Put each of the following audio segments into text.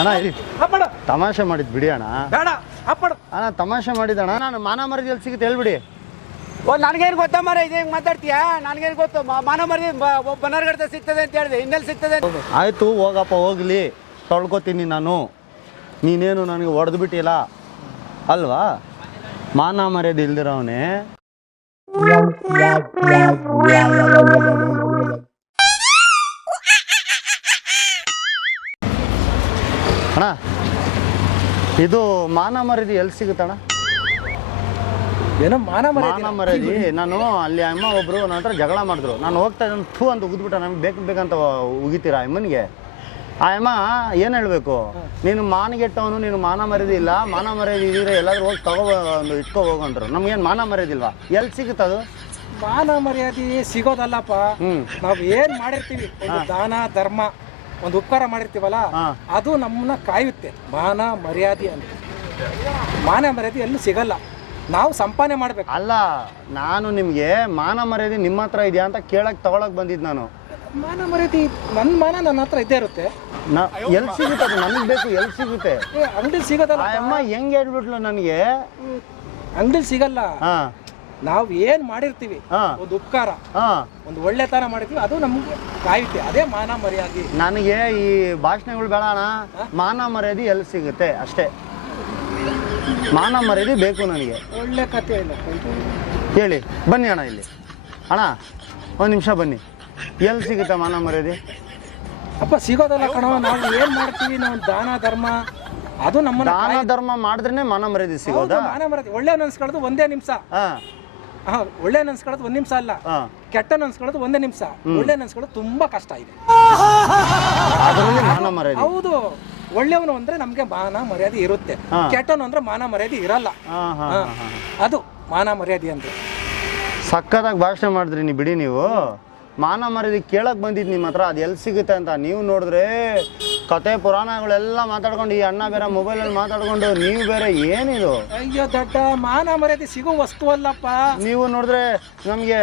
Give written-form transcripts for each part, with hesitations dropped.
ಅಣ್ಣ ತಮಾಷೆ ಮಾಡಿದ್ ಬಿಡಿ ಅಣ್ಣ. ಅಣ್ಣ ತಮಾಷೆ ಮಾಡಿದಣ್ಣ. ನಾನು ಮಾನ ಮರ್ಯಾದೆ ಎಲ್ಲಿ ಸಿಗುತ್ತೆ ಹೇಳ್ಬಿಡಿ. ನನಗೇನು ಗೊತ್ತಾ ಮರ ಇದು ಹೆಂಗೆ ಮಾತಾಡ್ತೀಯಾ? ನನಗೇನು ಗೊತ್ತು ಮಾನ ಮರ್ಯಾದೆ ಬನ್ನರ್ಗಡ್ತ ಸಿಗ್ತದೆ ಅಂತ ಹೇಳಿದೆ, ಇನ್ನೆಲ್ಲಿ ಸಿಗ್ತದೆ? ಆಯ್ತು ಹೋಗಪ್ಪ, ಹೋಗ್ಲಿ, ತೊಳ್ಕೊತೀನಿ ನಾನು. ನೀನೇನು ನನಗೆ ಹೊಡೆದು ಬಿಟ್ಟಿಲ್ಲ ಅಲ್ವಾ? ಮಾನ ಮರ್ಯಾದೆ ಇಲ್ದಿರೋವನೇ ಅಣ್ಣ. ಇದು ಮಾನ ಮರ್ಯಾದೆ ಎಲ್ಲಿ ಸಿಗುತ್ತಣ್ಣ? ಏನೋ ಮಾನ ಮರ್ಯಾದೆ. ನಾನು ಅಲ್ಲಿ ಅಮ್ಮ ಒಬ್ರು ನನ್ನ ಹತ್ರ ಜಗಳ ಮಾಡಿದ್ರು. ನಾನು ಹೋಗ್ತಾ ಇದ್ದೀನಿ, ಥೂ ಅಂತ ಉಗಿದ್ಬಿಟ್ಟ. ನಮ್ಗೆ ಬೇಕಂತ ಉಗಿತೀರಾ ಅಮ್ಮನಿಗೆ? ಆ ಅಮ್ಮ ಏನು ಹೇಳಬೇಕು? ನೀನು ಮಾನಗೆಟ್ಟವನು, ನೀನು ಮಾನ ಮರ್ಯಾದೆ ಇಲ್ಲ, ಮಾನ ಮರ್ಯಾದೆ ಇದ್ರೆ ಎಲ್ಲಾದ್ರೂ ಹೋಗಿ ಒಂದು ಇಟ್ಕೊ ಹೋಗಂದ್ರು. ನಮ್ಗೇನು ಮಾನ ಮರ್ಯಾದೆ ಇಲ್ವಾ? ಎಲ್ಲಿ ಸಿಗುತ್ತದು ಮಾನ ಮರ್ಯಾದೆ? ಸಿಗೋದಲ್ಲಪ್ಪ. ನಾವು ಏನು ಮಾಡಿರ್ತೀವಿ, ಒಂದು ದಾನ ಧರ್ಮ ಒಂದು ಉಪಕಾರ ಮಾಡಿರ್ತೀವಲ್ಲ, ಅದು ನಮ್ಮನ್ನ ಕಾಯುತ್ತೆ. ಮಾನ ಮರ್ಯಾದೆ ಅಂತ ಮಾನ ಮರ್ಯಾದೆ ಎಲ್ಲೂ ಸಿಗಲ್ಲ, ನಾವು ಸಂಪಾದನೆ ಮಾಡ್ಬೇಕು. ಅಲ್ಲ, ನಾನು ನಿಮಗೆ ಮಾನ ಮರ್ಯಾದೆ ನಿಮ್ಮ ಹತ್ರ ಇದೆಯಾ ಅಂತ ತಗೊಳಕ್ ಬಂದಿದ್ದು ನಾನು. ಮಾನ ಮರ್ಯಾದೆ ನನ್ನ ಮಾನ ನನ್ನ ಹತ್ರ ಇದ್ದೇ ಇರುತ್ತೆ. ಎಲ್ಲಿ ಸಿಗುತ್ತೆ ಅದು? ನನಗೆ ಬೇಕು. ಎಲ್ಲಿ ಸಿಗುತ್ತೆ? ಅಂಗಡಿಲಿ ಸಿಗೋದಲ್ಲ. ಅಮ್ಮ ಹೆಂಗೆ ಹೇಳ್ಬಿಟ್ಲು ನನಗೆ? ಅಂಗಡಿಲಿ ಸಿಗಲ್ಲ. ನಾವು ಏನ್ ಮಾಡಿರ್ತೀವಿ, ಒಂದು ಉಪಕಾರ, ಒಂದು ಒಳ್ಳೆತನ ಮಾಡಿರ್ತೀವಿ, ಅದು ನಮ್ಗೆ ಕಾಯುತ್ತೆ. ಅದೇ ಮಾನ ಮರ್ಯಾದೆ. ನನಗೆ ಈ ಭಾಷಣಗಳು ಬೇಡ ಅಣ್ಣ. ಮಾನ ಮರ್ಯಾದೆ ಎಲ್ಲಿ ಸಿಗುತ್ತೆ ಅಷ್ಟೇ. ಮಾನ ಮರ್ಯಾದೆ ಬೇಕು ನನಗೆ. ಒಳ್ಳೆ ಕಥೆ ಇಲ್ಲ ಹೇಳಿ. ಬನ್ನಿ ಅಣ್ಣ ಇಲ್ಲಿ. ಅಣ್ಣ ಒಂದು ನಿಮಿಷ ಬನ್ನಿ. ಎಲ್ಲಿ ಸಿಗುತ್ತೆ ಮಾನ ಮರ್ಯಾದೆ? ಅಪ್ಪ ಸಿಗೋದಲ್ಲ ಕಣೋ. ನಾವು ಏನ್ ಮಾಡ್ತೀವಿ, ನಾವು ದಾನ ಧರ್ಮ, ಅದು ನಮ್ಮ ದಾನ ಧರ್ಮ ಮಾಡಿದ್ರೇನೆ ಮಾನ ಮರ್ಯಾದೆ ಸಿಗೋದಾ? ಮಾನ ಮರ್ಯಾದೆ. ಒಳ್ಳೆ ಅನ್ಸ್ಕೊಳ್ಳೋದು ಒಂದೇ ನಿಮಿಷ. ಒಳ್ಳೆ ಅನ್ಸ್ಕೊಳ್ಳೋದು ಒಂದ್ ನಿಮಿಷ ಅಲ್ಲ, ಕೆಟ್ಟ ಅನ್ಸ್ಕೊಳ್ಳೋದು ಒಂದೇ ನಿಮಿಷ. ಒಳ್ಳೆ ಅನ್ಸ್ಕೊಳ್ಳೋದು ತುಂಬಾ ಕಷ್ಟ ಇದೆ. ಮಾನ ಮರ್ಯಾದೆ. ಹೌದು. ಒಳ್ಳೆಯವನು ಅಂದ್ರೆ ನಮ್ಗೆ ಮಾನ ಮರ್ಯಾದೆ ಇರುತ್ತೆ, ಕೆಟ್ಟವನು ಅಂದ್ರೆ ಮಾನ ಮರ್ಯಾದೆ ಇರಲ್ಲ. ಅದು ಮಾನ ಮರ್ಯಾದೆ ಅಂದ್ರೆ. ಸಕ್ಕತ್ತಾಗಿ ಭಾಷಣ ಮಾಡಿದ್ರಿ ನೀವು ಬಿಡಿ. ನೀವು ಮಾನ ಮರ್ಯಾದೆ ಕೇಳಕ್ ಬಂದಿದ್ದು ನಿಮ್ಮ ಹತ್ರ, ಅದು ಎಲ್ಲಿ ಸಿಗುತ್ತೆ ಅಂತ. ನೀವು ನೋಡಿದ್ರೆ ಕತೆ ಪುರಾಣಗಳೆಲ್ಲ ಮಾತಾಡ್ಕೊಂಡು, ಈ ಅಣ್ಣ ಬೇರೆ ಮೊಬೈಲಲ್ಲಿ ಮಾತಾಡ್ಕೊಂಡು, ನೀವು ಬೇರೆ ಏನಿದು? ಅಯ್ಯೋ ದಡ್ಡ, ಮಾನ ಮರ್ಯಾದೆ ಸಿಗೋ ವಸ್ತು ಅಲ್ಲಪ್ಪ. ನೀವು ನೋಡಿದ್ರೆ ನಮ್ಗೆ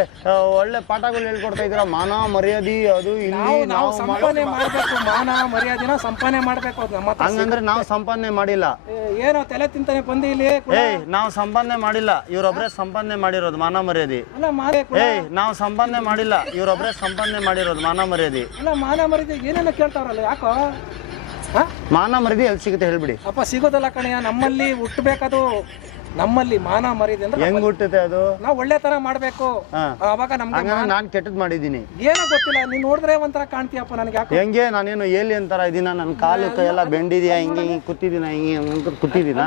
ಒಳ್ಳೆ ಪಾಠಗಳು ಹೇಳ್ಕೊಡ್ತಾ ಇದ್ದೀರಾ. ಮಾನ ಮರ್ಯಾದೆ ಅದು ಇಲ್ಲಿ ನಾವು ಸಂಪಾದನೆ ಮಾಡ್ಬೇಕು. ಮಾನ ಮರ್ಯಾದೆನ ಸಂಪಾದನೆ ಮಾಡ್ಬೇಕು. ಹಂಗಂದ್ರೆ ನಾವು ಸಂಪಾದನೆ ಮಾಡಿಲ್ಲ. ಏನೋ ತಲೆ ತಿಂತಾನೆ ಬಂದು ಇಲ್ಲಿ. ನಾವು ಸಂಪಾದನೆ ಮಾಡಿಲ್ಲ, ಇವ್ರೊಬ್ರೆ ಸಂಪಾದನೆ ಮಾಡಿರೋದು ಮಾನ ಮರ್ಯಾದೆ. ನಾವು ಸಂಪಾದನೆ ಮಾಡಿಲ್ಲ, ಇವ್ರೊಬ್ರೆ ಸಂಪಾದನೆ ಮಾಡಿರೋದು ಮಾನ ಮರ್ಯಾದೆ. ಅಲ್ಲ, ಮಾನ ಮರ್ಯಾದೆ ಏನೇನೋ ಕೇಳ್ತಾರಲ್ಲ, ಯಾಕೋ? ಮಾನ ಮರ್ಯಾದೆ ಎಲ್ಲಿ ಸಿಗುತ್ತೆ ಹೇಳ್ಬಿಡಿ. ಅಪ್ಪ ಸಿಗೋದಲ್ಲ ಕಣಯ್ಯ. ನಮ್ಮಲ್ಲಿ ಹುಟ್ಟಬೇಕದು. ನಮ್ಮಲ್ಲಿ ಮಾನ ಮರ್ಯಾದೆ ಅಂದ್ರೆ ಹೆಂಗ್ ಹುಟ್ಟುತ್ತೆ ಅದು? ನಾವು ಒಳ್ಳೆತನ ಮಾಡ್ಬೇಕು. ಅವಾಗ ನಮ್ಗೆ ನಾನ್ ಕೆಟ್ಟದ್ ಮಾಡಿದೀನಿ ಏನೋ ಗೊತ್ತಿಲ್ಲ. ನೀನ್ ನೋಡಿದ್ರೆ ಒಂಥರ ಕಾಣ್ತೀಯಪ್ಪ ನನಗೆ. ಯಾಕೆ? ಹೆಂಗೆ ನಾನೇನು ಏಲಿಯನ್ ತರ ಇದೀನ? ನನ್ನ ಕಾಲು ಕೈ ಎಲ್ಲ ಬೆಂಡಿದ್ಯಾ? ಹಿಂಗೆ ಹಿಂಗೆ ಕೂತಿದ್ದೀನ? ಹಿಂಗೆ ಕೂತಿದ್ದೀನ?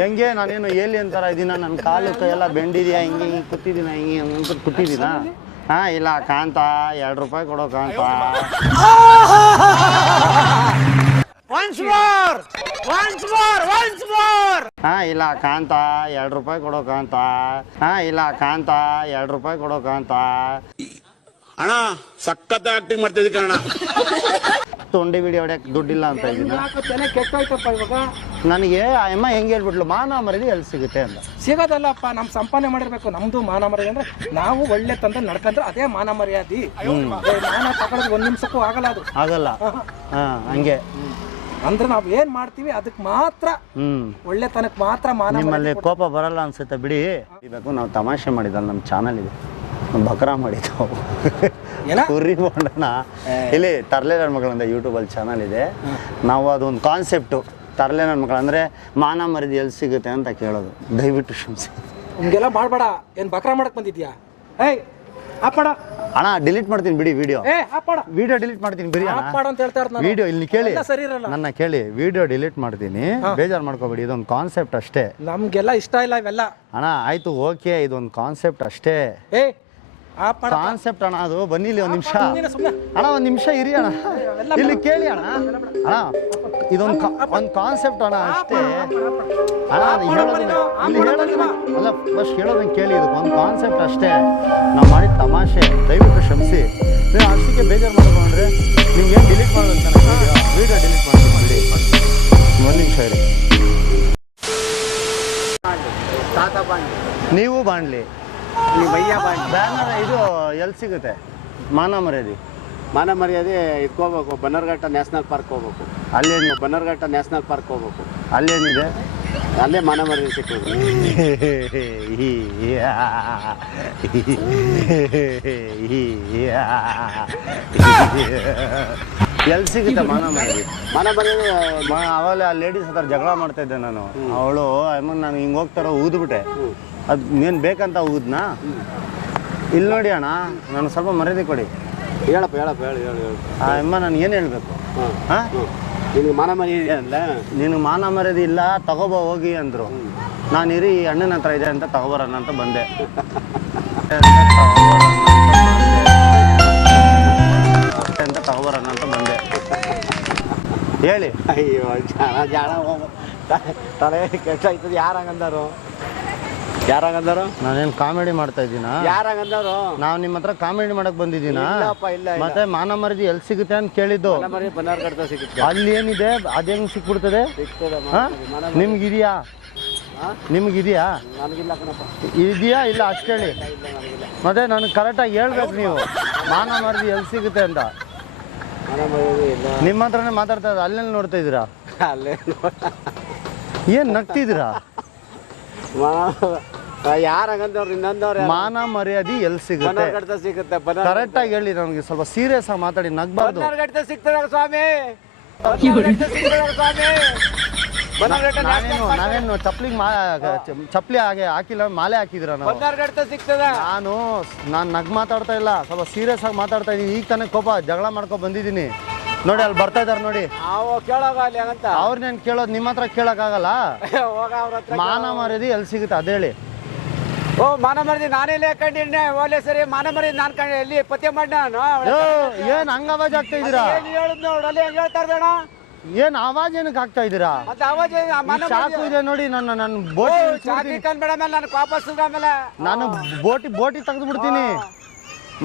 ಹೆಂಗೆ ನಾನೇನು ಏಲಿಯನ್ ತರ ಇದೀನ? ನನ್ನ ಕಾಲು ಕೈ ಎಲ್ಲ ಬೆಂಡಿದ್ಯಾ? ಹಿಂಗೆ ಹಿಂಗೆ ಕೂತಿದ್ದೀನ? ಹಿಂಗೆ ಕೂತಿದ್ದೀನ? ಇಲ್ಲ ಕಾಂತ, 2 ರೂಪಾಯಿ ಕೊಡೋ ಕಾಂತ. ಇಲ್ಲ ಕಾಂತ, 2 ರೂಪಾಯಿ ಕೊಡೋ ಕಾಂತ. ಇಲ್ಲ ಕಾಂತ, 2 ರೂಪಾಯಿ ಕೊಡೋ ಕಾಂತ. ಅಣ್ಣ ಸಖತ್ ಆಕ್ಟಿಂಗ್ ಮಾಡ್ತಿದ್ದಿ ಕಣ. ತೊಂಡಿ ವಿಡಿಯೋ ಹೊಡ್ಯಕ್ಕೆ ದುಡ್ಡಿಲ್ಲ ಅಂತ ಇದ್ದೀನಿ. ಕೆಟ್ಟೋಯ್ತಪ್ಪ ಇವಾಗ. ನನಗೆ ಆ ಅಮ್ಮ ಹೆಂಗೆ ಹೇಳ್ಬಿಟ್ಲು ಮಾನ ಮರ್ಯಾದೆ ಎಲ್ಲಿ ಸಿಗುತ್ತೆ ಅಂತ. ಸಿಗೋದಲ್ಲಪ್ಪ, ನಮ್ ಸಂಪಾದನೆ ಮಾಡಿರ್ಬೇಕು. ನಮ್ದು ಮಾನ ಮರ್ಯಾದೆ ಅಂದ್ರೆ ನಾವು ಒಳ್ಳೆ ತಂದ ನಡ್ಕಂದ್ರೆ ಅದೇ ಮಾನ ಮರ್ಯಾದೆ. ಮಾನ ತಗೊಳ್ಳೋದು 1 ನಿಮಿಷಕ್ಕೂ ಆಗಲ್ಲ. ಅದು ಆಗಲ್ಲ. ಹಂಗೆ ಅಂದ್ರೆ ನಾವ್ ಏನ್ ಮಾಡ್ತೀವಿ ಅದಕ್ಕೆ ಮಾತ್ರ, ಒಳ್ಳೆತನಕ್ಕೆ ಮಾತ್ರ ಮಾನ. ನಿಮ್ಮಲ್ಲಿ ಕೋಪ ಬರಲ್ಲ ಅನ್ಸುತ್ತೆ ಬಿಡಿ. ನಾವು ತಮಾಷೆ ಮಾಡಿದಲ್ಲ, ನಮ್ಮ ಚಾನಲ್ ಇದೆ, ಬಕ್ರಾ ಮಾಡಿದ್ದು ಕುರಿ ಬೋಂಡನ ಇಲ್ಲಿ ತರ್ಲೆ ನನ್ನ ಮಗಳಂದ ಯೂಟ್ಯೂಬಲ್ಲಿ ಚಾನಲ್ ಇದೆ. ನಾವು ಅದೊಂದು ಕಾನ್ಸೆಪ್ಟು, ತರ್ಲೆ ನನ್ನ ಮಗಳು ಅಂದರೆ ಮಾನ ಮರ್ಯಾದೆ ಎಲ್ಲಿ ಸಿಗುತ್ತೆ ಅಂತ ಕೇಳೋದು. ದಯವಿಟ್ಟು ಕ್ಷಮಿಸಿ. ಹಿಂಗೆಲ್ಲ ಮಾಡಬೇಡ. ಏನು ಬಕ್ರಾ ಮಾಡಕ್ ಬಂದಿದ್ಯಾ? ಅಣ್ಣ ಡಿಲೀಟ್ ಮಾಡ್ತೀನಿ ಬಿಡಿ ವಿಡಿಯೋ. ವಿಡಿಯೋ ಡಿಲೀಟ್ ಮಾಡ್ತೀನಿ ಬಿಡಿ. ವಿಡಿಯೋ ಇಲ್ಲಿ ಕೇಳಿ, ನನ್ನ ಕೇಳಿ. ವಿಡಿಯೋ ಡಿಲೀಟ್ ಮಾಡ್ತೀನಿ, ಬೇಜಾರು ಮಾಡ್ಕೋಬೇಡಿ. ಇದೊಂದು ಕಾನ್ಸೆಪ್ಟ್ ಅಷ್ಟೇ. ನಮ್ಗೆಲ್ಲ ಇಷ್ಟ ಇಲ್ಲ ಇವೆಲ್ಲ. ಅಣ್ಣ ಆಯ್ತು, ಓಕೆ, ಇದೊಂದು ಕಾನ್ಸೆಪ್ಟ್ ಅಷ್ಟೇ. ಕಾನ್ಸೆಪ್ಟ್ ಅಣ್ಣ ಅದು. ಬನ್ನಿ ಇಲ್ಲಿ ಒಂದು ನಿಮಿಷ ಅಣ್ಣ, ಒಂದು ನಿಮಿಷ ಇರಿ ಅಣ್ಣ, ಇಲ್ಲಿ ಕೇಳಿ ಅಣ್ಣ. ಅಣ್ಣ ಇದೊಂದು ಕಾನ್ಸೆಪ್ಟ್ ಅಣ್ಣ ಅಷ್ಟೇ ಅಣ್ಣ. ಅಲ್ಲ, ಫಸ್ಟ್ ಹೇಳೋದನ್ನ ಕೇಳಿ. ಇದು ಒಂದು ಕಾನ್ಸೆಪ್ಟ್ ಅಷ್ಟೇ. ನಾವು ಮಾಡಿದ ತಮಾಷೆ, ದಯವಿಟ್ಟು ಕ್ಷಮಿಸಿ. ನೀವು ಅಷ್ಟಕ್ಕೆ ಬೇಜಾರು ಮಾಡ್ಕೊಂಡ್ರೆ ನಿಮ್ಗೆ ಏನು ಡಿಲೀಟ್ ಮಾಡೋದು ಅಂತ ವಿಡಿಯೋ ಡಿಲೀಟ್ ಮಾಡ್ತೀನಿ ಬಿಡಿ. ಒಂದು ನಿಮಿಷ ಇರಿ. ನೀವು ಬಾಣ್ಲಿ, ಬ್ಯಾನರ್ ಇದು ಎಲ್ಲಿ ಸಿಗುತ್ತೆ ಮಾನ ಮರ್ಯಾದೆ? ಮಾನ ಮರ್ಯಾದೆ ಇದಕ್ಕೋಗ್ಬೇಕು, ಬನ್ನರ್ಘಟ್ಟ ನ್ಯಾಷನಲ್ ಪಾರ್ಕ್ ಹೋಗ್ಬೇಕು. ಅಲ್ಲೇನು ಬನ್ನರ್ಘಟ್ಟ ನ್ಯಾಷನಲ್ ಪಾರ್ಕ್ ಹೋಗ್ಬೇಕು. ಅಲ್ಲೇನಿದೆ? ಅಲ್ಲೇ ಮಾನ ಮರ್ಯಾದೆ ಸಿಕ್ಕೋದು. ಎಲ್ಲಿ ಸಿಗುತ್ತೆ ಮಾನ ಮರ್ಯಾದೆ? ಮಾನ ಮರ್ಯಾದೆ ಅವಾಗಲೇ ಆ ಲೇಡೀಸ್ ಹತ್ರ ಜಗಳ ಮಾಡ್ತಾ ಇದ್ದೆ ನಾನು. ಅವಳು ಅಮ್ಮನ್ ನಾನು ಹಿಂಗೆ ಹೋಗ್ತಾರೋ ಊದ್ಬಿಟ್ಟೆ. ಅದು ನೀನು ಬೇಕಂತ ಊದ್ನಾ? ಇಲ್ಲಿ ನೋಡಿ ಅಣ್ಣ, ನಾನು ಸ್ವಲ್ಪ ಮರ್ಯಾದೆ ಕೊಡಿ. ಹೇಳಪ್ಪ ಹೇಳಪ್ಪ ಹೇಳು ಹೇಳು ಹೇಳು. ಆ ಅಮ್ಮ ನಾನು ಏನು ಹೇಳಬೇಕು? ಹಾಂ, ನಿನಗೆ ಮಾನ ಮರ್ಯಾದೆ ಅಲ್ಲ? ನಿನಗೆ ಮಾನ ಮರ್ಯಾದೆ ಇಲ್ಲ, ತಗೋಬ ಹೋಗಿ ಅಂದರು. ನಾನು ಇರಿ ಅಣ್ಣನ ಹತ್ರ ಇದೆ ಅಂತ ತಗೋಬರೋಣ ಅಂತ ಬಂದೆ. ಅಂತ ತಗೋಬರೋಣ ಅಂತ ಬಂದೆ. ಹೇಳಿ. ಅಯ್ಯೋ ಜಾಣ ತಲೆ ಕೆಟ್ಟಾಯ್ತದ. ಯಾರಂಗಂದಾರು? ಯಾರಂಗಂದಾರು? ನಾನೇನು ಕಾಮಿಡಿ ಮಾಡ್ತಾ ಇದ್ದೀನಾ? ಯಾರಂಗಂದಾರು? ನಾವು ನಿಮ್ಮ ಹತ್ರ ಕಾಮಿಡಿ ಮಾಡಕ್ ಬಂದಿದ್ದೀನಾ? ಇಲ್ಲಪ್ಪ, ಇಲ್ಲ ಇಲ್ಲ. ಮತ್ತೆ ಮಾನ ಮರ್ಯಾದೆ ಎಲ್ಲಿ ಸಿಗುತ್ತೆ ಅಂತ ಕೇಳಿದ್ದು. ಮಾನ ಮರ್ಯಾದೆ ಬನ್ನರ್ಘಟ್ಟ ಸಿಗುತ್ತೆ. ಅಲ್ಲಿ ಏನಿದೆ ಅದೇನು ಸಿಕ್ಬಿಡ್ತದೆ? ಸಿಗ್ತದೆ ಹಾಂ, ನಿಮ್ಗಿದೆಯಾ? ನಿಮ್ಗಿದೆಯಾ? ನನಗಿಲ್ಲ ಕಣಪ್ಪ. ಇದೆಯಾ? ಇಲ್ಲ ಅಷ್ಟು ಹೇಳಿ. ಮತ್ತೆ ನನಗೆ ಕರೆಕ್ಟಾಗಿ ಹೇಳ್ಬೇಕು ನೀವು, ಮಾನ ಮರ್ಯಾದೆ ಎಲ್ಲಿ ಸಿಗುತ್ತೆ ಅಂತ. ಮಾನ ಮರ್ಯಾದೆ ಇಲ್ಲ. ನಿಮ್ಮ ಹತ್ರನೇ ಮಾತಾಡ್ತಾ ಇದ್ದಾರೆ, ಅಲ್ಲೆಲ್ಲಿ ನೋಡ್ತಾ ಇದ್ದೀರಾ? ಅಲ್ಲೇ ಏನು ನಗ್ತಿದ್ದೀರಾ? ಯಾರಂಗಂದವ್ರು? ಇನ್ನೊಂದವ್ರು ಮಾನ ಮರ್ಯಾದೆ ಎಲ್ಲಿ ಸಿಗುತ್ತೆ? ಬನ್ನರ್ಘಟ್ಟ ಸಿಗುತ್ತೆ. ಕರೆಕ್ಟಾಗಿ ಹೇಳಿ, ನನಗೆ ಸ್ವಲ್ಪ ಸೀರಿಯಸ್ ಆಗಿ ಮಾತಾಡಿ, ನಗ್ಬಾರ್ದು. ಬನ್ನರ್ಘಟ್ಟ ಸಿಗ್ತದೆ ಸ್ವಾಮಿ. ಬನ್ನರ್ಘಟ್ಟ ಸಿಗ್ತದೆ ಸ್ವಾಮಿ. ಬನ್ನರ್ಘಟ್ಟ ನಾವೇನು ಚಪ್ಪಲಿ ಹಾಗೆ ಹಾಕಿಲ್ಲ, ಮಾಲೆ ಹಾಕಿದ್ರ ನಾವು. ಬನ್ನರ್ಘಟ್ಟ ಸಿಗ್ತದ. ನಾನು ನಗ್ ಮಾತಾಡ್ತಾ ಇಲ್ಲ, ಸ್ವಲ್ಪ ಸೀರಿಯಸ್ ಆಗಿ ಮಾತಾಡ್ತಾ ಇದ್ದೀನಿ. ಈಗ ತಾನೇ ಕೋಪ ಜಗಳ ಮಾಡ್ಕೊಂಡು ಬಂದಿದ್ದೀನಿ ನೋಡಿ. ಅಲ್ಲಿ ಬರ್ತಾ ಇದಾರೆ ನೋಡಿ. ಅವು ಕೇಳೋಗ ಅಲ್ಲಿ ಹಂಗಂತ. ಅವ್ರನ್ನೇನು ಕೇಳೋದು? ನಿಮ್ಮ ಹತ್ರ ಕೇಳೋಕ್ಕಾಗಲ್ಲ. ಹೋಗ ಅವ್ರ ಹತ್ರ. ಮಾನ ಮರ್ಯಾದೆ ಎಲ್ಲಿ ಸಿಗುತ್ತೆ ಅದೇಳಿ. ಓ ಮಾನ ಮರ್ಯಾದೆ ನಾನೆಲ್ಲ ಕಂಡಿದ್ದೆ. ಒಳ್ಳೆ ಸರಿ ಮಾನ ಮರ್ಯಾದೆ ನಾನು ಕಂಡು ಎಲ್ಲಿ ಪತ್ತೆ ಮಾಡಿ ನಾನು ಏನ್ ಹಂಗ ಆವಾಜ್ ಆಗ್ತಾ ಇದ್ದೀರಾ? ಹೇಳುದ್ ನೋಡು, ಅಲ್ಲಿ ಹೆಂಗ್ ಹೇಳ್ತಾ ಇದ್ದಣ. ಏನ್ ಆವಾಜ್ ಏನಕ್ಕೆ ಆಗ್ತಾ ಇದ್ದೀರಾ? ಮತ್ತೆ ಅವಾಜ್ ಚಾಕು ಇದೆ ನೋಡಿ. ನನ್ನ ಚಾಕಿ ಕಂಡ್ಬೇಡ ಮೇಲೆ ನನಗೆ ವಾಪಸ್ ಆಮೇಲೆ ನಾನು ಬೋಟಿ ತೆಗೆದು ಬಿಡ್ತೀನಿ.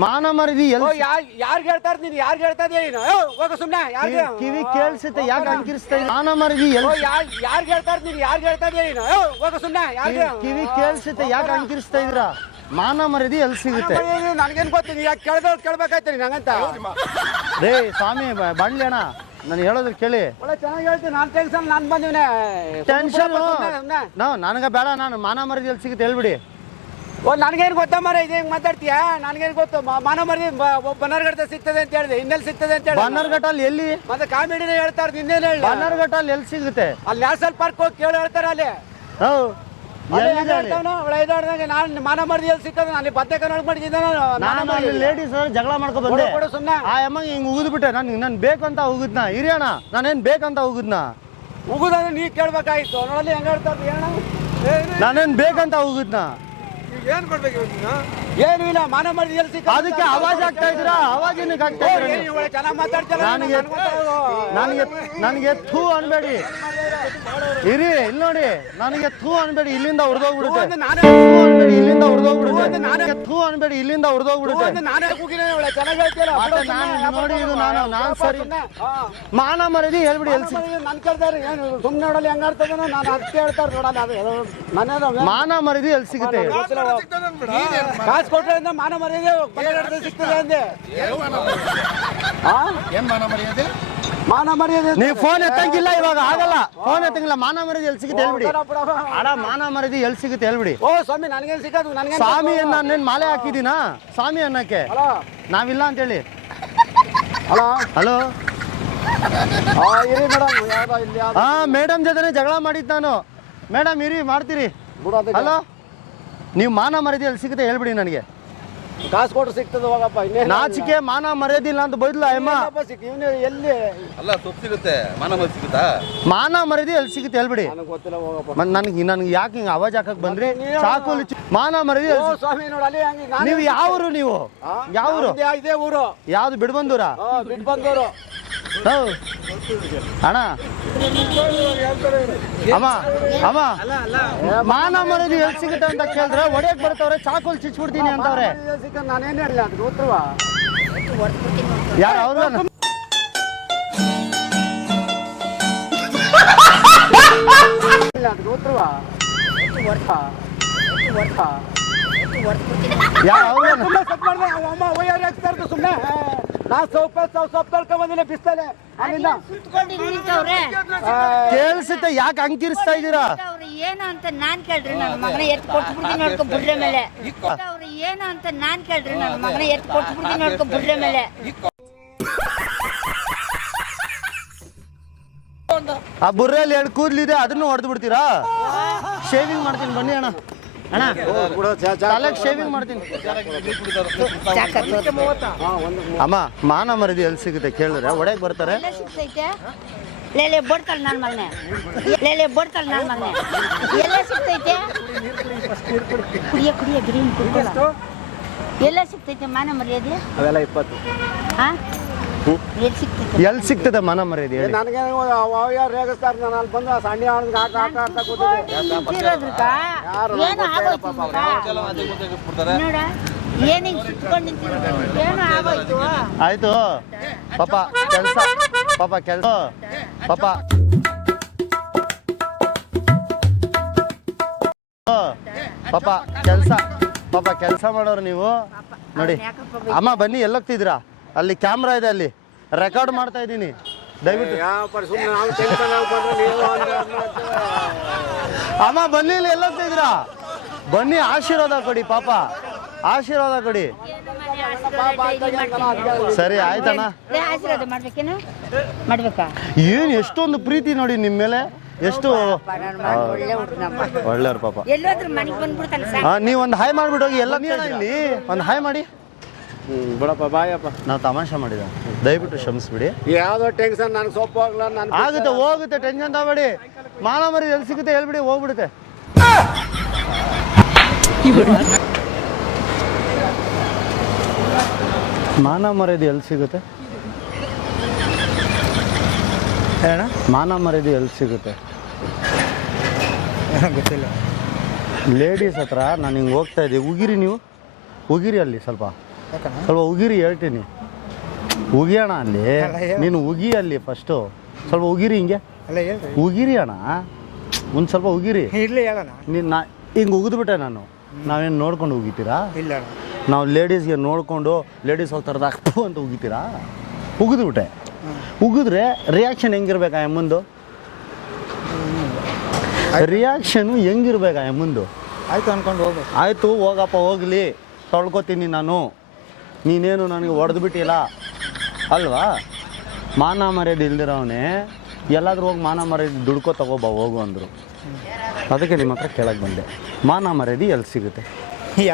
ಮಾನ ಮರ್ಯಾದೆ ಎಲ್ಲಿ? ಯಾರ್ಗೆ ಹೇಳ್ತಾರ ನೀನು? ಯಾರ್ಗೆ ಹೇಳ್ತಾ ಇದೀಯ ನೀನು? ಹೋಗ ಸುಮ್ನೆ. ಯಾರ್ಗೆ ಕಿವಿ ಕೇಳಿಸುತ್ತೆ, ಯಾಕೆ ಅಂಕಿರಿಸ್ತಾ ಇದ್ದೀರಾ? ಮಾನ ಮರ್ಯಾದೆ ಎಲ್ಲಿ? ಯಾರ್ಗೆ ಹೇಳ್ತಾರ ನೀನು? ಯಾರ್ಗೆ ಹೇಳ್ತಾ ಇದೀಯ ನೀನು? ಹೋಗ ಸುಮ್ನೆ. ಯಾರ್ಗೆ ಕಿವಿ ಕೇಳಿಸುತ್ತೆ, ಯಾಕೆ ಅಂಕಿರಿಸ್ತಾ ಇದ್ದೀರಾ? ಮಾನ ಮರ್ಯಾದೆ ಎಲ್ಲಿ ಸಿಗುತ್ತೆ? ನನಗೇನು ಗೊತ್ತೀನಿ, ಯಾಕೆ ಕೇಳ್ಬೇಕಾಯ್ತು ನೀನು ಹಂಗಂತ? ರೇ ಸ್ವಾಮಿ ಬಂಡ್ಲಿ ಅಣ್ಣ, ನಾನು ಹೇಳೋದ್ರ ಕೇಳಿ. ಒಳ್ಳೆ ಚೆನ್ನಾಗಿ ಹೇಳ್ತೀನಿ. ನಾನು ಟೆನ್ಷನ್ ನಾನು ಬಂದಿವನೇ. ಟೆನ್ಷನ್ ನನಗೆ ಬೇಡ. ನಾನು ಮಾನ ಮರ್ಯಾದೆ ಎಲ್ಲಿ ಸಿಗುತ್ತೆ ಹೇಳ್ಬಿಡಿ. ಓ ನನಗೇನು ಗೊತ್ತಾ ಮರ, ಇದು ಹೆಂಗೆ ಮಾತಾಡ್ತೀಯಾ? ನನಗೇನು ಗೊತ್ತು? ಮಾನ ಮರ್ಯಾದೆ ಬನ್ನರ್ಘಟ್ಟ ಸಿಗ್ತದೆ ಅಂತ ಹೇಳಿದೆ. ಇನ್ನೆಲ್ಲಿ ಸಿಗ್ತದೆ ಅಂತ ಹೇಳಿ. ಬನ್ನರ್ಘಟ್ಟಲ್ಲಿ ಎಲ್ಲಿ? ಮತ್ತೆ ಕಾಮಿಡಿನೇ ಹೇಳ್ತಾರೆ. ಇನ್ನೇನು ಹೇಳಿ? ಬನ್ನರ್ಘಟ್ಟಲ್ಲಿ ಎಲ್ಲಿ ಸಿಗುತ್ತೆ? ಅಲ್ಲಿ ನ್ಯಾಷನಲ್ ಪಾರ್ಕ್ ಹೋಗಿ ಕೇಳಿ ಹೇಳ್ತಾರೆ. ಅಲ್ಲಿ ನಾನು ಮಾನ ಮರ್ಯಾದೆ ಎಲ್ಲಿ ಸಿಗ್ತದೆ? ನಾನು ಬದ್ದೆ ಕನ್ನಡ ಮಾಡಿದ್ದೆ. ನಾನು ಲೇಡೀಸ್ ಜಗಳ ಮಾಡ್ಕೊ ಬಂದೆ. ಸುಮ್ಮನೆ ಆ ಅಮ್ಮಗೆ ಹಿಂಗೆ ಉಗಿದ್ಬಿಟ್ಟೆ. ನಾನು ಬೇಕಂತ ಹೋಗುದ್ನ ಹಿರಿಯಣ್ಣ, ನಾನೇನು ಬೇಕಂತ ಹೋಗುದ್ನ? ಉಗುದಾದ್ರೆ ನೀ ಕೇಳ್ಬೇಕಾಯ್ತು. ನೋಡಲಿ ಹೆಂಗ ಹೇಳ್ತಾರೆ ಹೇಳ. ನಾನೇನು ಬೇಕಂತ ಹೋಗುದ್ನ? ಏನ್ ಕೊಡ್ಬೇಕು ಏನು ಇಲ್ಲ. ಮಾನ ಮರ್ಯಾದೆ ಎಲ್ಲಿ ಸಿಗ್ತದೆ? ಅದಕ್ಕೆ ಆವಾಜ್ ಆಗ್ತಾ ಇದ್ದೀರಾ? ಆವಾಜ್ ಏನಕ್ಕೆ ಆಗ್ತಾ ಇದ್ದೀರಾ? ಚೆನ್ನಾಗಿ ಮಾತಾಡ್ತಾರೆ. ನನಗೆ ಥೂ ಅನ್ಬೇಡಿ. ಇರಿ ಇಲ್ಲಿ ನೋಡಿ, ನನಗೆ ಥೂ ಅನ್ಬೇಡಿ, ಇಲ್ಲಿಂದ ಹೊಡೆದೋಗ್ಬಿಡುತ್ತೆ. ಇಲ್ಲಿಂದ ಹೊಡೆದೋಗ್ಬಿಡುತ್ತೆ. ನನಗೆ ಥೂ ಅನ್ಬೇಡಿ, ಇಲ್ಲಿಂದ ಹೊಡೆದೋಗ್ಬಿಡುತ್ತೆ. ನಾನೇ ಕೂಗಿನೇ ಚೆನ್ನಾಗಿ ಹೇಳ್ತೀರ. ನೋಡಿ ಇದು ನಾನು ಸರಿ. ಮಾನ ಮರ್ಯಾದೆ ಹೇಳ್ಬಿಡಿ ಎಲ್ಲಿ ಸಿಗುತ್ತೆ? ನನ್ ಕೇಳ್ತಾರೆ ಏನು ಸುಮ್ಮನೆ ನೋಡಲಿ ಹೆಂಗ ಆಡ್ತದ. ನಾನು ಅದಕ್ಕೆ ಹೇಳ್ತಾರೆ ನೋಡಲ್ಲ. ಮಾನ ಮರ್ಯಾದೆ ಎಲ್ಲಿ ಸಿಗುತ್ತೆ? ಕಾಸು ಕೊಟ್ರೆ ಮಾನ ಮರ್ಯಾದೆ ಸಿಗ್ತದೆ ಅಂದೆ. ಮಾನ ಮರ್ಯಾದೆ ನೀವು ಫೋನ್ ಎತ್ತಂಗಿಲ್ಲ ಇವಾಗ, ಆಗಲ್ಲ. ಫೋನ್ ಎತ್ತಂಗಿಲ್ಲ. ಮಾನ ಮರ್ಯಾದೆ ಎಲ್ಲಿ ಸಿಗುತ್ತೆ ಹೇಳ್ಬಿಡಿ. ಅಡ ಮಾನ ಮರ್ಯಾದೆ ಎಲ್ಲಿ ಸಿಗುತ್ತೆ ಹೇಳ್ಬಿಡಿ. ಓ ಸ್ವಾಮಿ ನನಗೇನು ಸಿಗೋದು? ನನಗೆ ಸ್ವಾಮಿ ನಾನೇನು ಮಾಲೆ ಹಾಕಿದ್ದೀನಾ ಸ್ವಾಮಿ ಅನ್ನಕ್ಕೆ? ನಾವಿಲ್ಲ ಅಂತೇಳಿ. ಹಲೋ ಇರಿ ಮೇಡಮ್. ಯಾವ್ದೋ ಇಲ್ಲಿ ಹಾ, ಮೇಡಮ್ ಜೊತೆ ಜಗಳ ಮಾಡಿದ್ದು ನಾನು. ಮೇಡಮ್ ಇರಿ, ಮಾಡ್ತೀರಿ. ಹಲೋ, ನೀವು ಮಾನ ಮರ್ಯಾದೆ ಎಲ್ಲಿ ಸಿಗುತ್ತೆ ಹೇಳ್ಬಿಡಿ ನನಗೆ. ಕಾಸು ಕೊಟ್ಟು ಸಿಗ್ತದೆ ಹೋಗಪ್ಪ. ನಾಚಿಕೆ ಮಾನ ಮರ್ಯಾದೆ ಇಲ್ಲ ಅಂತ ಬೈದ್ಲ ಅಮ್ಮ. ಎಲ್ಲಿ ಅಲ್ಲ ಸೊಪ್ಪು ಸಿಗುತ್ತೆ, ಮಾನ ಮರ್ಯಾದೆ ಸಿಗುತ್ತಾ? ಮಾನ ಮರ್ಯಾದೆ ಎಲ್ಲಿ ಸಿಗುತ್ತೆ ಹೇಳ್ಬಿಡಿ. ನನಗೆ ಗೊತ್ತಿಲ್ಲ ಹೋಗಪ್ಪ. ನನಗೆ ಯಾಕೆ ಹಿಂಗೆ ಆವಾಜ್ ಹಾಕಕ್ ಬಂದ್ರಿ? ಚಾಕುಲಿ ಮಾನ ಮರ್ಯಾದೆ. ಸ್ವಾಮಿ ನೋಡಲ್ಲಿ ನೀವು ಯಾವರು? ನೀವು ಯಾವರು? ಇದೇ ಊರು. ಯಾವ್ದು ಬಿಡ್ಬಂದೂರ? ಬಿಟ್ಟು ಬಂದವರು. ಅಣ್ಣ ಅಮ್ಮ ಅಮ್ಮ, ಮಾನ ಮರ್ಯಾದೆ ಎಲ್ಲಿ ಸಿಗುತ್ತೆ ಅಂತ ಕೇಳಿದ್ರೆ ಒಡೆಯಕ್ ಬರ್ತವ್ರೆ, ಚಾಕುಲ್ ಚಿಚ್ಬಿಡ್ತೀನಿ ಅಂತವ್ರೆ. ನಾನೇನು ಹೇಳಲ್ಲ ಅದು ಗೊತ್ತವಾ? ಯಾರು ಅವ್ರು? ಅದು ಗೊತ್ತವಾ? ಯಾರು ಅವ್ರು? ಸುಮ್ಮನೆ ನಾ ಸೊಪ್ಪು ತೊಳ್ಕೊಂಬಂದಿನಿ ಬಿಸ್ತಲೆ ಅಲ್ಲಿಂದ ಸುತ್ಕೊಂಡು ನಿಂತವ್ರೆ ಕೇಳಿಸುತ್ತೆ, ಯಾಕೆ ಅಂಕಿರಿಸ್ತಾ ಇದ್ದೀರಾ? ಅವ್ರು ಏನು ಅಂತ ನಾನ್ ಕೇಳ್ರಿ ನನ್ನ ಮಗನ ಎತ್ ಕೊಟ್ಬಿಡ್ತೀನಿ ನೋಡ್ಕೊಂಡ್ ಬಿಡ್ರೆ ಮೇಲೆ. ಅವ್ರು ಏನು ಅಂತ ನಾನ್ ಕೇಳ್ರಿ ನನ್ನ ಮಗನ ಎತ್ ಕೊಟ್ಬಿಡ್ತೀನಿ ನೋಡ್ಕೊಂಡ್ ಬಿಡ್ರೆ ಮೇಲೆ. ಆ ಬುರ್ರೆಯಲ್ಲಿ 2 ಕೂದಲಿದೆ, ಅದನ್ನು ಹೊಡೆದು ಬಿಡ್ತೀರಾ? ಶೇವಿಂಗ್ ಮಾಡ್ತೀನಿ ಬನ್ನಿ ಅಣ್ಣ. ಅಣ್ಣ ತಲೆಗೆ ಶೇವಿಂಗ್ ಮಾಡ್ತೀನಿ. ಅಮ್ಮ ಮಾನ ಮರದಿ ಎಲ್ಲಿ ಸಿಗುತ್ತೆ ಕೇಳಿದ್ರೆ ಹೊಡೆಯಕ್ ಬರ್ತಾರೆ. ಎಲ್ಲ ಸಿಗ್ತೈತೆ ಲೇಲೆ ಬಡ್ತಾಳ ನನ್ನ ಮಗನೆ, ಲೇಲೆ ಬಡ್ತಾಳ ನನ್ನ ಮಗನೆ. ಎಲ್ಲ ಸಿಗ್ತೈತೆ ಕುಡಿಯ ಗ್ರೀನ್ ಕುಡಿಯಲ್ಲ. ಎಲ್ಲ ಸಿಗ್ತೈತೆ ಮಾನ ಮರ್ಯಾದೆ ಅವೆಲ್ಲ 20. ಹಾ ಎಲ್ಲಿ ಸಿಗ್ತೈತೆ? ಎಲ್ಲಿ ಸಿಗ್ತದೆ ಮಾನ ಮರ್ಯಾದೆ ಹೇಳಿ? ನನಗೆ ಯಾರು ರೇಗಿಸ್ತಾರೆ, ನಾನು ಅಲ್ಲಿ ಬಂದು ಸಂಡೆ ಆಡ್ದು ಆಟ ಅಂತ ಕೂತಿದ್ದೆ. ನಿಂತಿರೋದ್ರಕ್ಕ ಏನು ಆಗೋಯ್ತು ನೋಡ, ಏನು ಹಿಂಗೆ ಸುತ್ಕೊಂಡು ನಿಂತಿರೋದು ಏನು ಆಗೋಯ್ತು? ಆಯ್ತು ಪಾಪ ಕೆಲಸ, ಪಾಪ ಕೆಲಸ, ಪಾಪ ಪಾಪ ಕೆಲಸ, ಪಾಪ ಕೆಲಸ ಮಾಡೋರು ನೀವು ನೋಡಿ. ಅಮ್ಮ ಬನ್ನಿ, ಎಲ್ಲೋಗ್ತಿದ್ದೀರಾ? ಅಲ್ಲಿ ಕ್ಯಾಮ್ರಾ ಇದೆ, ಅಲ್ಲಿ ರೆಕಾರ್ಡ್ ಮಾಡ್ತಾ ಇದ್ದೀನಿ, ದಯವಿಟ್ಟು. ಅಮ್ಮ ಬನ್ನಿ, ಇಲ್ಲಿ ಎಲ್ಲೋಗ್ತಿದ್ದೀರಾ? ಬನ್ನಿ, ಆಶೀರ್ವಾದ ಕೊಡಿ, ಪಾಪ ಆಶೀರ್ವಾದ ಕೊಡಿ. ಸರಿ ಆಯ್ತಣ್ಣ. ಆಶೀರ್ವಾದ ಮಾಡ್ಬೇಕೇನು? ಮಾಡ್ಬೇಕಾ? ಏನು ಎಷ್ಟೊಂದು ಪ್ರೀತಿ ನೋಡಿ ನಿಮ್ಮ ಮೇಲೆ, ಎಷ್ಟು ಒಳ್ಳೆಯವ್ರು ಪಾಪ. ಎಲ್ಲೋದ್ರ ಮನೆಗೆ ಬಂದ್ಬಿಡ್ತಾನೆ. ನೀವೊಂದು ಹಾಯ್ ಮಾಡ್ಬಿಟ್ಟು ಹೋಗಿ. ಎಲ್ಲ ಇಲ್ಲಿ ಒಂದು ಹಾಯ್ ಮಾಡಿ. ಬಿಡಪ್ಪ ಬಾಯಪ್ಪ, ನಾವು ತಮಾಷೆ ಮಾಡಿದ, ದಯವಿಟ್ಟು ಕ್ಷಮಿಸ್ಬಿಡಿ. ಯಾವ್ದೋ ಟೆನ್ಷನ್, ನನಗೆ ಸೊಪ್ಪು ಹೋಗ್ಲ. ನಾನು ಆಗುತ್ತೆ, ಹೋಗುತ್ತೆ, ಟೆನ್ಷನ್ ತಗೋಬೇಡಿ. ಮಾನ ಮರಿ ಎಲ್ಲಿ ಸಿಗುತ್ತೆ ಹೇಳ್ಬಿಡಿ, ಹೋಗ್ಬಿಡುತ್ತೆ. ಮಾನ ಮರ್ಯಾದೆ ಎಲ್ಲಿ ಸಿಗುತ್ತೆ? ಮಾನ ಮರ್ಯಾದೆ ಎಲ್ಲಿ ಸಿಗುತ್ತೆ ಗೊತ್ತಿಲ್ಲ. ಲೇಡೀಸ್ ಹತ್ರ ನಾನು ಹಿಂಗೆ ಹೋಗ್ತಾ ಇದ್ದೀವಿ, ಉಗಿರಿ ನೀವು, ಉಗಿರಿ ಅಲ್ಲಿ ಸ್ವಲ್ಪ ಸ್ವಲ್ಪ ಉಗಿರಿ, ಹೇಳ್ತೀನಿ. ಉಗಿಯೋಣ ಅಲ್ಲಿ, ನೀನು ಉಗಿ ಅಲ್ಲಿ ಫಸ್ಟು ಸ್ವಲ್ಪ ಉಗಿರಿ, ಹಿಂಗೆ ಉಗಿರಿ ಅಣ್ಣ, ಒಂದು ಸ್ವಲ್ಪ ಉಗಿರಿ. ಇರ್ಲಿ ಹೇಳೋಣ. ನೀನು ಹಿಂಗೆ ಉಗಿದ್ಬಿಟ್ಟೆ ನಾನು. ನಾವೇನು ನೋಡ್ಕೊಂಡು ಉಗಿತೀರಾ? ಇಲ್ಲ ನಾವು ಲೇಡೀಸ್ಗೆ ನೋಡಿಕೊಂಡು ಲೇಡೀಸ್ ಹೋಗ್ತಾರದ ಅಪ್ಪು ಅಂತ ಉಗಿತೀರಾ? ಉಗಿದ್ಬಿಟ್ಟೆ. ಉಗಿದ್ರೆ ರಿಯಾಕ್ಷನ್ ಹೆಂಗಿರ್ಬೇಕಾ ಎಮ್ಮಂದು? ರಿಯಾಕ್ಷನು ಹೆಂಗಿರ್ಬೇಕಾ ಎಮ್ಮಂದು? ಆಯ್ತು ಅನ್ಕೊಂಡು ಹೋಗ್ಬೇಕು. ಆಯಿತು ಹೋಗಪ್ಪ, ಹೋಗಲಿ, ತೊಳ್ಕೊತೀನಿ ನಾನು, ನೀನೇನು ನನಗೆ ಹೊಡೆದ್ಬಿಟ್ಟಿಲ್ಲ ಅಲ್ವಾ? ಮಾನ ಮರ್ಯಾದೆ ಇಲ್ದಿರೋವನೇ ಎಲ್ಲಾದ್ರೂ ಹೋಗಿ ಮಾನ ಮರ್ಯಾದೆ ದುಡ್ಕೋ ತಗೋಬಾ ಹೋಗು ಅಂದರು. ಅದಕ್ಕೆ ನಿಮ್ಮ ಹತ್ರ ಕೇಳಕ್ಕೆ ಬಂದೆ, ಮಾನ ಮರ್ಯಾದೆ ಎಲ್ಲಿ ಸಿಗುತ್ತೆ?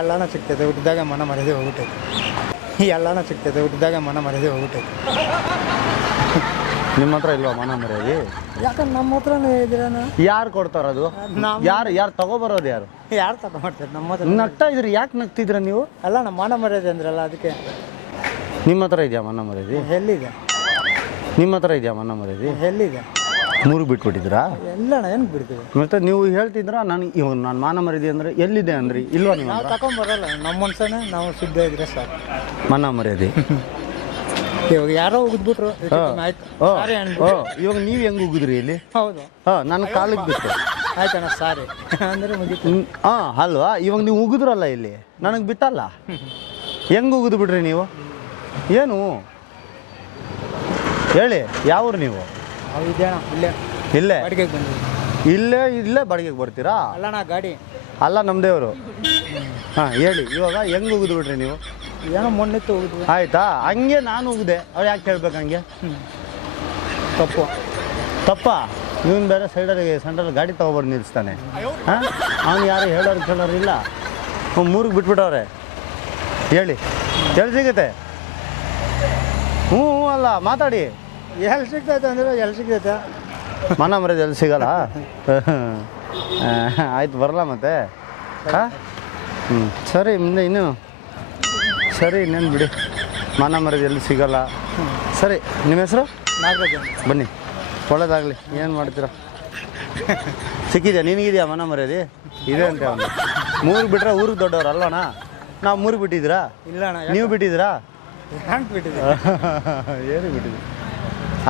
ಎಲ್ಲಾನ ಸಿಗ್ತೈತೆ, ಹುಟ್ಟಿದಾಗ ಮನ ಮರ್ಯಾದೆ ಹೋಗ್ಬಿಟ್ಟೈತೆ. ಎಲ್ಲಾನ ಸಿಗ್ತೈತೆ, ಹುಟ್ಟಿದಾಗ ಮನ ಮರ್ಯಾದೆ ಹೋಗ್ಬಿಟ್ಟೈತೆ. ನಿಮ್ಮ ಹತ್ರ ಇಲ್ವಾ ಮಾನ ಮರ್ಯಾದೆ? ಯಾಕಂದ್ರೆ ನಮ್ಮ ಹತ್ರನೇ ಇದ್ದೀರಾನ. ಯಾರು ಕೊಡ್ತಾರದು? ಯಾರು ತಗೋಬರೋದು? ಯಾರು ತಗೊಂಡ್ತಾರೆ ನಮ್ಮ ಹತ್ರ? ನಗ್ತಾ ಇದ್ರಿ, ಯಾಕೆ ನಗ್ತಿದ್ರ ನೀವು? ಅಲ್ಲ ನಮ್ಮ ಮಾನ ಮರ್ಯಾದೆ ಅಂದ್ರಲ್ಲ, ಅದಕ್ಕೆ. ನಿಮ್ಮ ಹತ್ರ ಇದೆಯಾ ಮಾನ ಮರ್ಯಾದೆ? ಎಲ್ಲಿದೆ? ನಿಮ್ಮ ಹತ್ರ ಇದೆಯಾ ಮಾನ ಮರ್ಯಾದೆ? ಎಲ್ಲಿದೆ? 3 ಬಿಟ್ಬಿಟ್ಟಿದ್ರಾ? ಎಲ್ಲಣ್ಣ ಏನು ಬಿಡ್ತೀವಿ? ಮತ್ತೆ ನೀವು ಹೇಳ್ತಿದ್ರ ನನಗೆ ಇವಾಗ ನಾನು ಮಾನ ಮರ್ಯಾದೆ ಅಂದರೆ ಎಲ್ಲಿದೆ ಅಂದ್ರಿ, ಇಲ್ವಾ ನೀವು? ನಾವು ತಗೊಂಬರಲ್ಲ, ನಮ್ಮ ಮನ್ಸನೇ ನಾವು ಶುದ್ಧ ಇದ್ರೆ ಸಾಕು. ಮಾನ ಮರ್ಯಾದೆ ಇವಾಗ ಯಾರೋ ಉಗಿದ್ಬಿಟ್ರು, ಆಯ್ತು ಸಾರಿ ಅನ್ಬಿಟ್ಟು. ಇವಾಗ ನೀವು ಹೆಂಗೆ ಉಗಿದ್ರಿ ಇಲ್ಲಿ? ಹೌದು, ನನ್ನ ಕಾಲಿಗೆ ಬಿತ್ತು, ಆಯ್ತಣ್ಣ ಸಾರಿ ಅಂದರೆ ಮುಗೀತು. ಅಲ್ವಾ? ಇವಾಗ ನೀವು ಉಗಿದ್ರಲ್ಲ ಇಲ್ಲಿ, ನನಗೆ ಬಿತ್ತಲ್ಲ, ಹೆಂಗೆ ಉಗಿದು ಬಿಡ್ರಿ ನೀವು? ಏನು ಹೇಳಿ, ಯಾವ್ರು ನೀವು? ನಾವು ಇದೆಯಣ್ಣ ಇಲ್ಲೇ ಇಲ್ಲೇ ಬಾಡಿಗೆಗೆ ಬಂದಿದ್ದೀವಿ. ಇಲ್ಲೇ ಬಾಡಿಗೆಗೆ ಬರ್ತೀರಾ? ಅಲ್ಲಣ್ಣ ಗಾಡಿ ಅಲ್ಲ ನಮ್ಮದೇವರು. ಹೇಳಿ ಇವಾಗ ಹೆಂಗೆ ಉಗಿದು ಬಿಡ್ರಿ ನೀವು? ಏನೋ ಮೊನ್ನೆತ್ತು ಹೋಗಿದ್ವಿ. ಆಯ್ತಾ? ಹಂಗೆ ನಾನು ಉಗಿದೆ, ಅವ್ರು ಯಾಕೆ ಕೇಳ್ಬೇಕು ಹಂಗೆ? ತಪ್ಪಾ? ಇವನು ಬೇರೆ ಸೈಡಲ್ಲಿ ಸೆಂಟ್ರಲ್ಲಿ ಗಾಡಿ ತೊಗೊಬರ್ದು ನಿಲ್ಲಿಸ್ತಾನೆ. ಅವ್ನು ಯಾರು ಹೇಳೋರು ಕೇಳೋರು ಇಲ್ಲ, 3ಗೆ ಬಿಟ್ಬಿಟ್ಟವ್ರೆ. ಹೇಳಿ ಎಲ್ಲಿ ಸಿಗುತ್ತೆ? ಹ್ಞೂ ಅಲ್ಲ ಮಾತಾಡಿ. ಎಲ್ಲಿ ಸಿಗ್ತೈತೆ ಅಂದರೆ ಎಲ್ಲಿ ಸಿಗ್ತೈತೆ? ಮಾನ ಮರ್ಯಾದೆ ಎಲ್ಲಿ ಸಿಗಲ್ಲ? ಆಯ್ತು ಬರಲ್ಲ ಮತ್ತೆ. ಸರಿ ಮುಂದೆ ಇನ್ನು ಸರಿ, ಇನ್ನೇನು ಬಿಡಿ, ಮಾನ ಮರ್ಯಾದೆ ಎಲ್ಲಿ ಸಿಗಲ್ಲ. ಸರಿ, ನಿಮ್ಮ ಹೆಸರು? ನಾಗರಾಜ. ಬನ್ನಿ, ಒಳ್ಳೇದಾಗಲಿ. ಏನು ಮಾಡ್ತೀರಾ? ಸಿಕ್ಕಿದ್ಯಾ? ನಿನಗಿದೆಯಾ ಮಾನ ಮರ್ಯಾದೆ? ಇದೆ ಅಂತ ಅವನು. 3 ಬಿಟ್ರೆ ಊರಿಗೆ ದೊಡ್ಡವ್ರು ಅಲ್ಲಣ್ಣ. ನಾವು 3 ಬಿಟ್ಟಿದ್ದೀರಾ? ಇಲ್ಲ ಅಣ್ಣ. ನೀವು ಬಿಟ್ಟಿದ್ದೀರಾ? ಹ್ಯಾಂಗ್ ಬಿಟ್ಟಿದ್ದೀವಿ? ಏನು ಬಿಟ್ಟಿದ್ದೀವಿ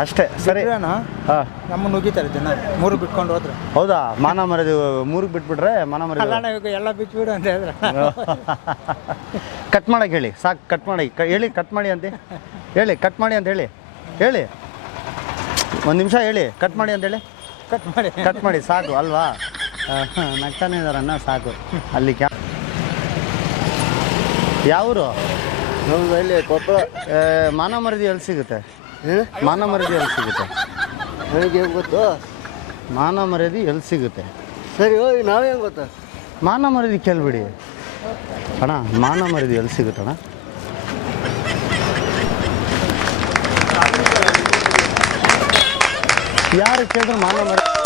ಅಷ್ಟೇ. ಸರಿ ಅಣ್ಣ, ಹಾಂ, ನಮ್ಮನ್ನು ನುಗ್ಗಿತಾರೆ ಜನ 3 ಬಿಟ್ಕೊಂಡು ಹೋದ್ರೆ. ಹೌದಾ? ಮಾನ ಮರ್ಯಾದೆ 3ಗೆ ಬಿಟ್ಬಿಟ್ರೆ ಮಾನ ಮರ್ಯಾದೆ ಅಲ್ಲ ಇವಾಗ ಎಲ್ಲ ಬಿಟ್ಬಿಡು ಅಂತ ಹೇಳಿದ್ರೆ ಕಟ್ ಮಾಡಕ್ಕೆ ಹೇಳಿ ಸಾಕು. ಕಟ್ ಮಾಡಿ ಹೇಳಿ, ಕಟ್ ಮಾಡಿ ಅಂತೆ. ಹೇಳಿ ಕಟ್ ಮಾಡಿ ಅಂತ ಹೇಳಿ ಹೇಳಿ ಒಂದು ನಿಮಿಷ ಹೇಳಿ ಕಟ್ ಮಾಡಿ ಅಂತೇಳಿ ಕಟ್ ಮಾಡಿ ಸಾಕು ಅಲ್ವಾ ನಗ್ತಾನೆ ಇದಾರನ್ನ ಸಾಕು ಅಲ್ಲಿ ಯಾವರು ಇಲ್ಲಿ ಕೊಪ್ಪಳ ಮಾನ ಮರದಿ ಎಲ್ಲಿ ಸಿಗುತ್ತೆ ಮಾನ ಮರದಿ ಎಲ್ಲಿ ಸಿಗುತ್ತೆ ನನಗೆ ಗೊತ್ತು ಮಾನ ಮರ್ಯಾದೆ ಎಲ್ಲಿ ಸಿಗುತ್ತೆ ಸರಿ ಹೋಗಿ ನಾವೇನು ಗೊತ್ತಾ ಮಾನ ಮರ್ಯಾದೆ ಕೇಳ್ಬಿಡಿ ಅಣ್ಣ ಮಾನ ಮರ್ಯಾದೆ ಎಲ್ಲಿ ಸಿಗುತ್ತಣ್ಣ ಯಾರು ಕೇಳಿದ್ರು ಮಾನ ಮರ್ಯಾದೆ